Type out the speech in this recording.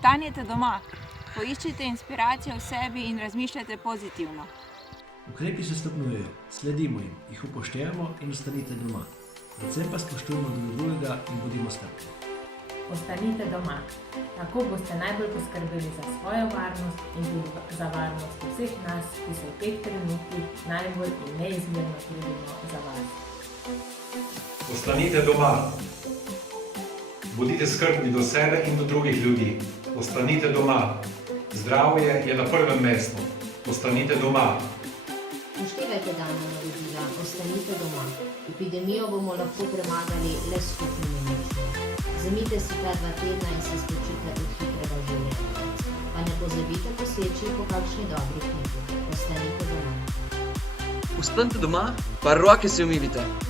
Ostanite doma, poiščite inspiracijo v sebi in razmišljajte pozitivno. Ukrepi se stopnjujejo, sledimo jim, jih upoštevamo in ostanite doma. Predvsem pa spoštujemo drugega in bodimo strpni. Ostanite doma, tako boste najbolj poskrbeli za svojo varnost in tudi za varnost vseh nas, ki se v teh trenutkih najbolj in neizmerno trudimo za vas. Ostanite doma. Bodite skrbni do sebe in do drugih ljudi. Ostanite doma. Zdravje je na prvem mestu. Ostanite doma. Upoštevajte dana navodila, ostanite doma. Epidemijo bomo lahko premagali le s skupnimi močmi. Vzemite si ta 2 tedna in se spočite od hitrega življenja. Pa ne pozabite poseči po kakšni dobri knjigi. Ostanite doma. Ostanite doma, pa roke si umivite.